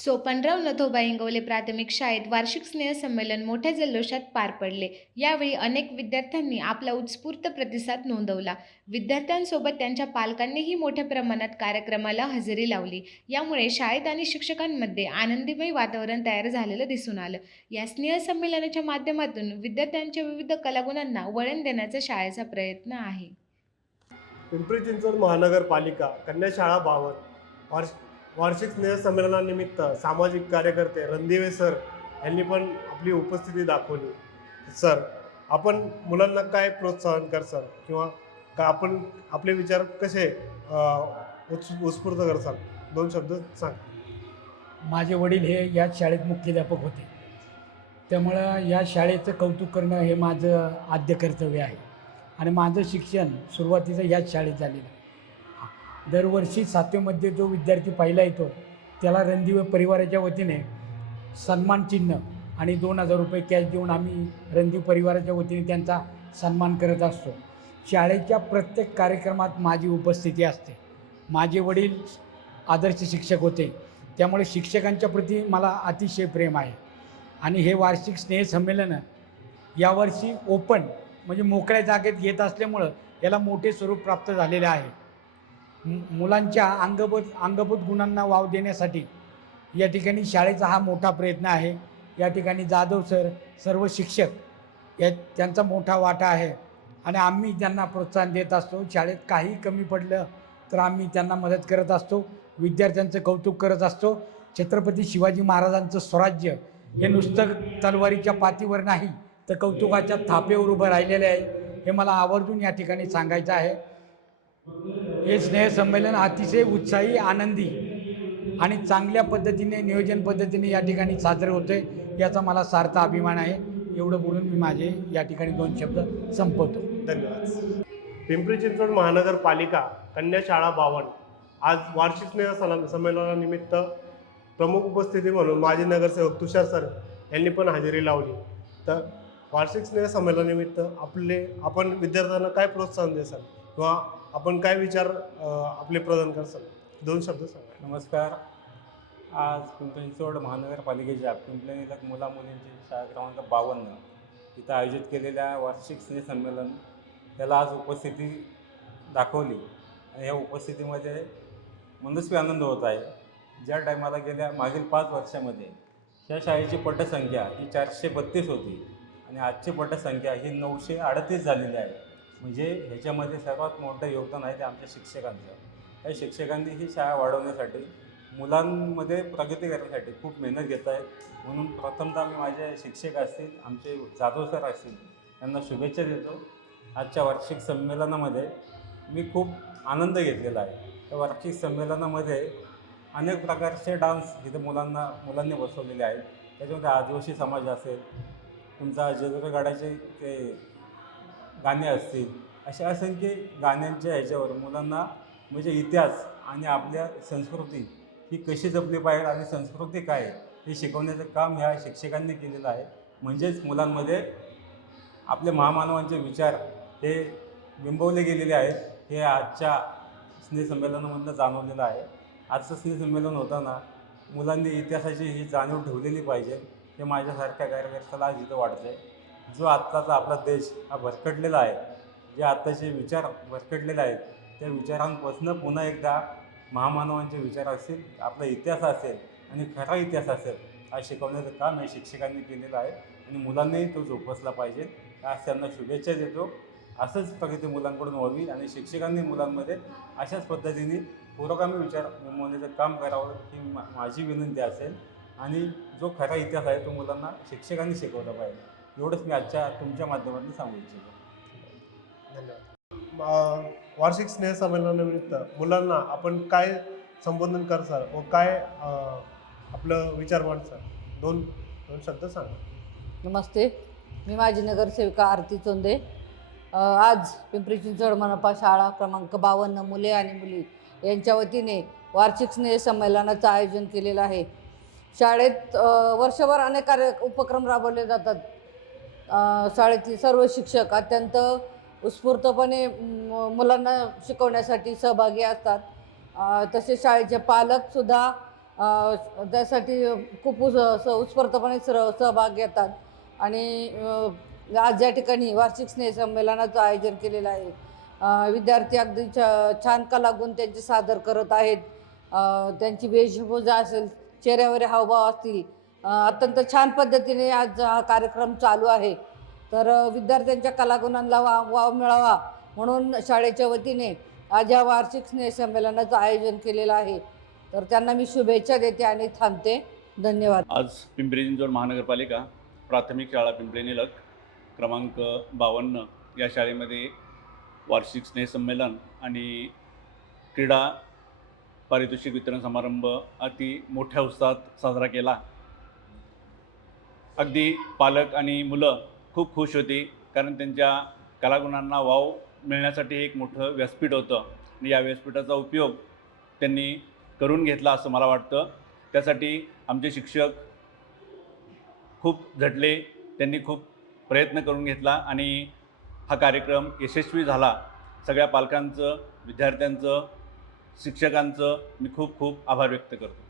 सोपानराव नथोबा इंगवले प्राथमिक शाळेत वार्षिक स्नेहसंमेलन मोठ्या जल्लोषात पार पडले. यावेळी अनेक विद्यार्थ्यांनी आपला उत्स्फूर्त प्रतिसाद नोंदवला. विद्यार्थ्यांसोबत त्यांच्या पालकांनीही मोठ्या प्रमाणात कार्यक्रमाला हजेरी लावली. यामुळे शाळेत आणि शिक्षकांमध्ये आनंदमय वातावरण तयार झालेलं दिसून आलं. या स्नेहसंमेलनाच्या माध्यमातून विद्यार्थ्यांच्या विविध कलागुणांना वळण देण्याचा शाळेचा प्रयत्न आहे. पिंपरी चिंचवड महानगरपालिका कन्या शाळा बावन वार्षिक स्नेहसंमेलनानिमित्त सामाजिक कार्यकर्ते रणदिवे सर यांनी पण आपली उपस्थिती दाखवली. सर, आपण मुलांना काय प्रोत्साहन करसाल किंवा आपण आपले विचार कसे उत्स्फूर्त करसाल? 2 शब्द सांग. माझे वडील हे याच शाळेत मुख्याध्यापक होते, त्यामुळं या शाळेचं कौतुक करणं हे माझं आद्य कर्तव्य आहे. आणि माझं शिक्षण सुरुवातीचं याच शाळेत झालेलं आहे. दरवर्षी 7वीमध्ये जो विद्यार्थी पहिला येतो त्याला रणदिवे परिवाराच्या वतीने सन्मान चिन्ह आणि 2000 रुपये कॅश देऊन आम्ही रणदिवे परिवाराच्या वतीने त्यांचा सन्मान करत असतो. शाळेच्या प्रत्येक कार्यक्रमात माझी उपस्थिती असते. माझे वडील आदर्श शिक्षक होते, त्यामुळे शिक्षकांच्या प्रती मला अतिशय प्रेम आहे. आणि हे वार्षिक स्नेहसंमेलन यावर्षी ओपन म्हणजे मोकळ्या जागेत घेत असल्यामुळं याला मोठे स्वरूप प्राप्त झालेले आहे. मुलांच्या अंगभूत गुणांना वाव देण्यासाठी या ठिकाणी शाळेचा हा मोठा प्रयत्न आहे. या ठिकाणी जाधव सर, सर्व शिक्षक त्यांचा मोठा वाटा आहे आणि आम्ही त्यांना प्रोत्साहन देत असतो. शाळेत काही कमी पडलं तर आम्ही त्यांना मदत करत असतो, विद्यार्थ्यांचं कौतुक करत असतो. छत्रपती शिवाजी महाराजांचं स्वराज्य हे नुसतं तलवारीच्या पातीवर नाही तर कौतुकाच्या थापेवर उभं राहिलेले आहे, हे मला आवर्जून या ठिकाणी सांगायचं आहे. हे स्नेहसंमेलन अतिशय उत्साही, आनंदी आणि चांगल्या पद्धतीने नियोजन पद्धतीने या ठिकाणी साजरे होते, याचा मला सार्थ अभिमान आहे. एवढं बोलून मी माझे या ठिकाणी 2 शब्द संपवतो. धन्यवाद. पिंपरी चिंचवड महानगरपालिका कन्या शाळा बावन आज वार्षिक संमेलनानिमित्त प्रमुख उपस्थिती म्हणून माजी नगरसेवक तुषार सर यांनी पण हजेरी लावली. तर वार्षिक स्नेहसंमेलनानिमित्त आपण विद्यार्थ्यांना काय प्रोत्साहन देसाल किंवा आपण काय विचार आपले प्रदान करसाल? 2 शब्द सांगा. नमस्कार. आज पिंपरी चिंचवड महानगरपालिकेच्या पिंपरी मुला मुलींची शाळा क्रमांक 52 इथं आयोजित केलेल्या वार्षिक स्नेहसंमेलन त्याला आज उपस्थिती दाखवली आणि या उपस्थितीमध्ये मनस्वी आनंद होत आहे. ज्या टायमाला गेल्या मागील 5 वर्षामध्ये या शाळेची पटसंख्या ही 432 होती आणि आजची पटसंख्या ही 938 झालेली आहे. म्हणजे ह्याच्यामध्ये सर्वात मोठं योगदान आहे ते आमच्या शिक्षकांचं. या शिक्षकांनी ही शाळा वाढवण्यासाठी, मुलांमध्ये प्रगती करण्यासाठी खूप मेहनत घेत आहेत. म्हणून प्रथमतः मी माझे शिक्षक असतील, आमचे जाधव सर असतील, त्यांना शुभेच्छा देतो. आजच्या वार्षिक संमेलनामध्ये मी खूप आनंद घेतलेला आहे. या वार्षिक संमेलनामध्ये अनेक प्रकारचे डान्स इथं मुलांनी बसवलेले आहेत. त्याच्यामध्ये आदिवासी समाज असेल, तुमचा जेजुरी गाड्याचे ते गाणे असतील, अशा असंख्य गाण्यांच्या ह्याच्यावर मुलांना म्हणजे इतिहास आणि आपल्या संस्कृती ही कशी जपली पाहिजे आणि संस्कृती काय हे शिकवण्याचं काम ह्या शिक्षकांनी केलेलं आहे. म्हणजेच मुलांमध्ये आपले महामानवांचे विचार हे बिंबवले गेलेले आहेत. हे आजच्या स्नेहसंमेलनामधनं जाणवलेलं आहे. आजचं स्नेहसंमेलन होताना मुलांनी इतिहासाची ही जाणीव ठेवलेली पाहिजे, हे माझ्यासारख्या कार्यकर्त्याला आज इथं वाटतं आहे. जो आत्ताचा आपला देश हा भरकटलेला आहे, जे आत्ताचे विचार भरकटलेले आहेत, त्या विचारांपासून पुन्हा एकदा महामानवांचे विचार असतील, आपला इतिहास असेल आणि खरा इतिहास असेल, हा शिकवण्याचं काम हे शिक्षकांनी केलेलं आहे आणि मुलांनाही तो जोपासला पाहिजे. आज त्यांना शुभेच्छा देतो. असंच प्रगती मुलांकडून व्हावी आणि शिक्षकांनी मुलांमध्ये अशाच पद्धतीने पुरोगामी विचार निर्माणाचं काम करावं ही माझी विनंती असेल. आणि जो खरा इतिहास आहे तो मुलांना शिक्षकांनी शिकवला पाहिजे. एवढंच मी आजच्या तुमच्या माध्यमातून सांगू इच्छितो. धन्यवाद. वार्षिक स्नेहसंमेलनानिमित्त मुलांना आपण काय संबोधन करसाल व काय आपलं विचार मांडसाल? 2 शब्द सांगा. नमस्ते, मी माजी नगरसेविका आरती चोंदे. आज पिंपरी चिंचवड मनपा शाळा क्रमांक 52 मुले आणि मुली यांच्या वतीने वार्षिक स्नेहसंमेलनाचं आयोजन केलेलं आहे. शाळेत वर्षभर अनेक उपक्रम राबवले जातात. शाळेतील सर्व शिक्षक अत्यंत उत्स्फूर्तपणे मुलांना शिकवण्यासाठी सहभागी असतात. तसेच शाळेचे पालकसुद्धा त्यासाठी खूप उत्स्फूर्तपणे सहभाग घेतात आणि आज या ठिकाणी वार्षिक स्नेहसंमेलनाचं आयोजन केलेलं आहे. विद्यार्थी अगदी छान कलागुण त्यांचे सादर करत आहेत. त्यांची वेशभूषा असेल, चेहऱ्यावर हावभाव असतील, अत्यंत छान पद्धतीने आज हा कार्यक्रम चालू आहे. तर विद्यार्थ्यांच्या कलागुणांना वाव मिळावा म्हणून शाळेच्या वतीने आज या वार्षिक स्नेहसंमेलनाचं आयोजन केलेलं आहे. तर त्यांना मी शुभेच्छा देते आणि थांबते. धन्यवाद. आज पिंपरी चिंचवड महानगरपालिका प्राथमिक शाळा पिंपरी निलख क्रमांक 52 या शाळेमध्ये वार्षिक स्नेहसंमेलन आणि क्रीडा पारितोषिक वितरण समारंभ अति मोठ्या उत्साहात साजरा केला. अगदी पालक आणि मुलं खूप खुश होती, कारण त्यांच्या कलागुणांना वाव मिळण्यासाठी एक मोठं व्यासपीठ होतं आणि या व्यासपीठाचा उपयोग त्यांनी करून घेतला असं मला वाटतं. त्यासाठी आमचे शिक्षक खूप झटले, त्यांनी खूप प्रयत्न करून घेतला आणि हा कार्यक्रम यशस्वी झाला. सगळ्या पालकांचं, विद्यार्थ्यांचं, शिक्षकांचं मी खूप खूप आभार व्यक्त करतो.